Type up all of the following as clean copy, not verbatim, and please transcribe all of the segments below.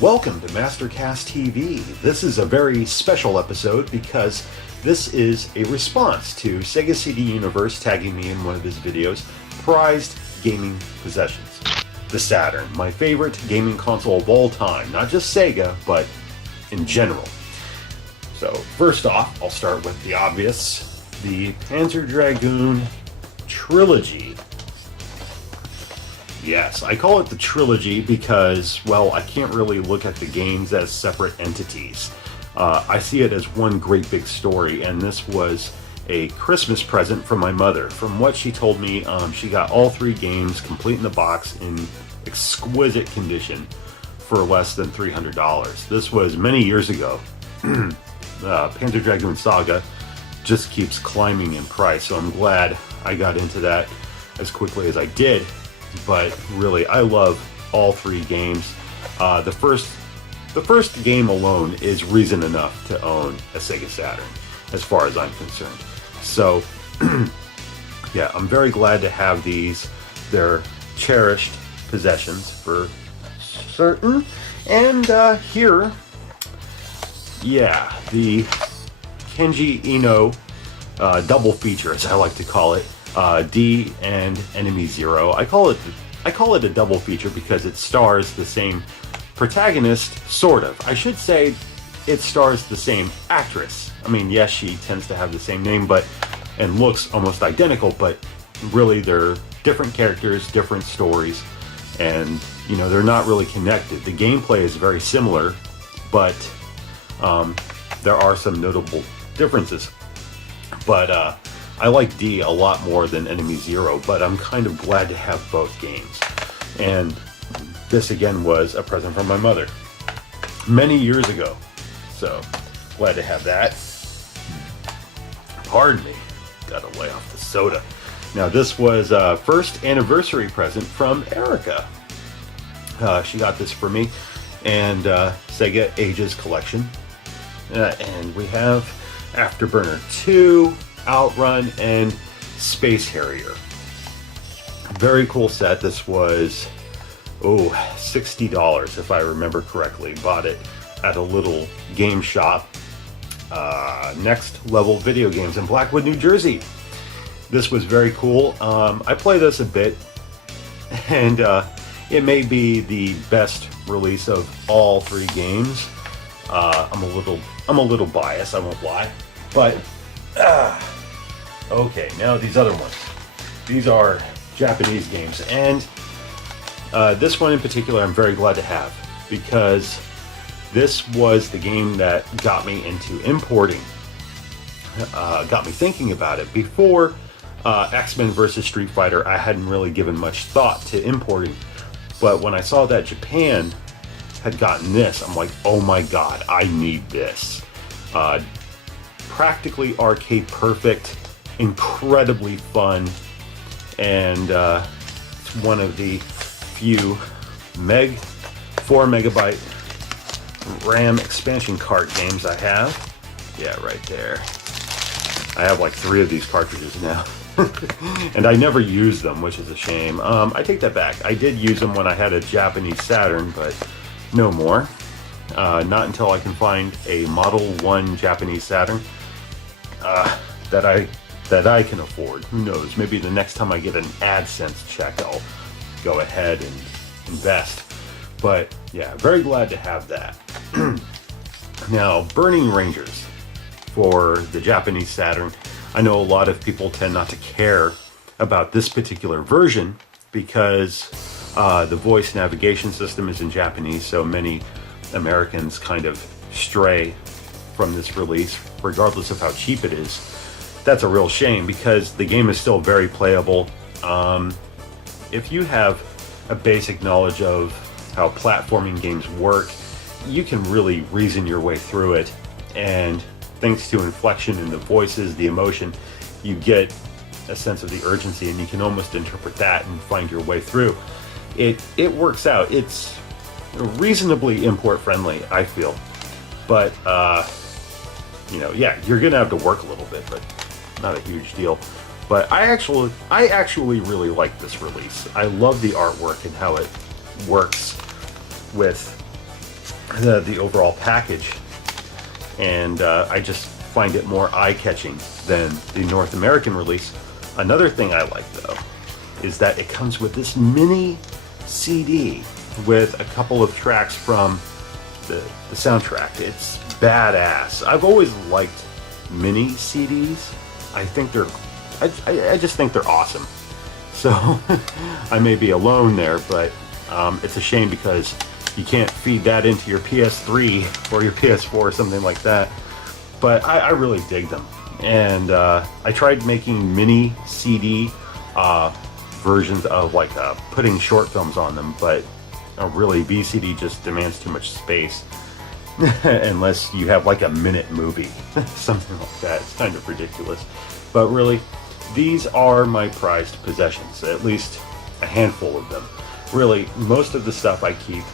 Welcome to Mastercast TV. This is a very special episode because this is a response to Sega CD Universe tagging me in one of his videos, Prized Gaming Possessions. The Saturn, my favorite gaming console of all time, not just Sega, but in general. So first off, I'll start with the obvious, the Panzer Dragoon Trilogy. Yes, I call it the trilogy because, well, I can't really look at the games as separate entities. I see it as one great big story, and this was a Christmas present from my mother. From what she told me, she got all three games complete in the box in exquisite condition for less than $300. This was many years ago. Panzer Dragoon Saga just keeps climbing in price, so I'm glad I got into that as quickly as I did. But really, I love all three games. The first game alone is reason enough to own a Sega Saturn, as far as I'm concerned. So, yeah, I'm very glad to have these. They're cherished possessions for certain. And here, yeah, the Kenji Ino double feature, as I like to call it. D and Enemy Zero. I call it a double feature because it stars the same protagonist, sort of. I should say it stars the same actress. I mean, yes, she tends to have the same name, and looks almost identical, but really they're different characters, different stories, and you know, they're not really connected. The gameplay is very similar, but there are some notable differences. But I like D a lot more than Enemy Zero, but I'm kind of glad to have both games. And this again was a present from my mother many years ago. So glad to have that. Pardon me, gotta lay off the soda. Now this was a first anniversary present from Erica. She got this for me, and Sega Ages Collection. And we have Afterburner 2, Outrun, and Space Harrier. Very cool set. This was, $60 if I remember correctly. Bought it at a little game shop, Next Level Video Games in Blackwood, New Jersey. This was very cool. I play this a bit, and it may be the best release of all three games. I'm a little biased, I won't lie, but okay, now these other ones. These are Japanese games, and this one in particular I'm very glad to have, because this was the game that got me into importing, got me thinking about it. Before X-Men vs. Street Fighter, I hadn't really given much thought to importing, but when I saw that Japan had gotten this, I'm like, oh my god, I need this. Practically arcade perfect, incredibly fun, and it's one of the few 4 megabyte RAM expansion card games I have. Yeah, right there. I have like 3 of these cartridges now. And I never use them, which is a shame. I take that back. I did use them when I had a Japanese Saturn, but no more. Not until I can find a Model 1 Japanese Saturn that I can afford. Who knows? Maybe the next time I get an AdSense check, I'll go ahead and invest. But yeah, very glad to have that. Now, Burning Rangers for the Japanese Saturn. I know a lot of people tend not to care about this particular version because the voice navigation system is in Japanese, so many Americans kind of stray from this release, regardless of how cheap it is. That's a real shame because the game is still very playable. If you have a basic knowledge of how platforming games work, you can really reason your way through it, and thanks to inflection in the voices, the emotion, you get a sense of the urgency, and you can almost interpret that and find your way through. It works out. It's reasonably import friendly, I feel, but you know, yeah, you're gonna have to work a little bit, but not a huge deal. But I actually really like this release. I love the artwork and how it works with the overall package, and I just find it more eye-catching than the North American release. Another thing I like, though, is that it comes with this mini CD with a couple of tracks from the soundtrack. It's badass. I've always liked mini CDs. I think they're, I just think they're awesome. So I may be alone there, but it's a shame because you can't feed that into your PS3 or your PS4 or something like that. But I really dig them. And I tried making mini CD versions of like putting short films on them, but really VCD just demands too much space unless you have like a minute movie, something like that. It's kind of ridiculous. But really, these are my prized possessions, at least a handful of them. Really, most of the stuff I keep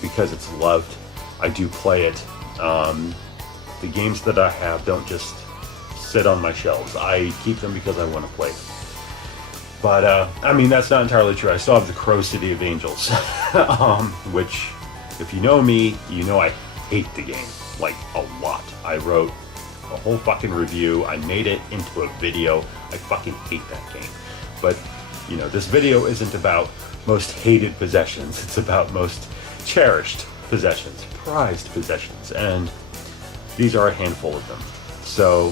because it's loved. I do play it. The games that I have don't just sit on my shelves. I keep them because I want to play them. But, I mean, that's not entirely true. I still have the Crow City of Angels, which, if you know me, you know I hate the game, like, a lot. I wrote a whole fucking review. I made it into a video. I fucking hate that game. But, you know, this video isn't about most hated possessions. It's about most cherished possessions, prized possessions, and these are a handful of them. So,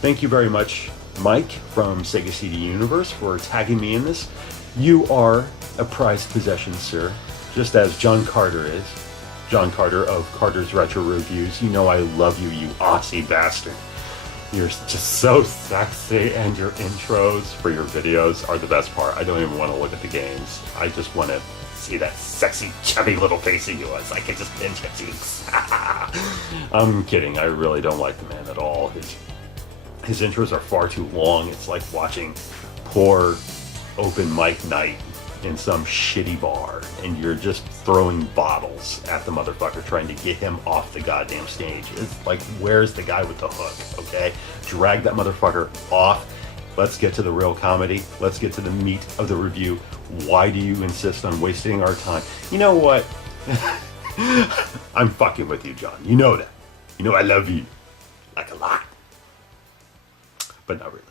thank you very much, Mike from Sega CD Universe, for tagging me in this. You are a prized possession, sir, just as John Carter is. John Carter of Carter's Retro Reviews. You know I love you, you Aussie bastard. You're just so sexy, and your intros for your videos are the best part. I don't even want to look at the games. I just want to see that sexy, chubby little face of yours. I can just pinch at you. I'm kidding. I really don't like the man at all. His intros are far too long. It's like watching poor open mic night in some shitty bar, and you're just throwing bottles at the motherfucker trying to get him off the goddamn stage. It's like, where's the guy with the hook, okay? Drag that motherfucker off. Let's get to the real comedy. Let's get to the meat of the review. Why do you insist on wasting our time? You know what? I'm fucking with you, John. You know that. You know I love you. Like a lot. But not really.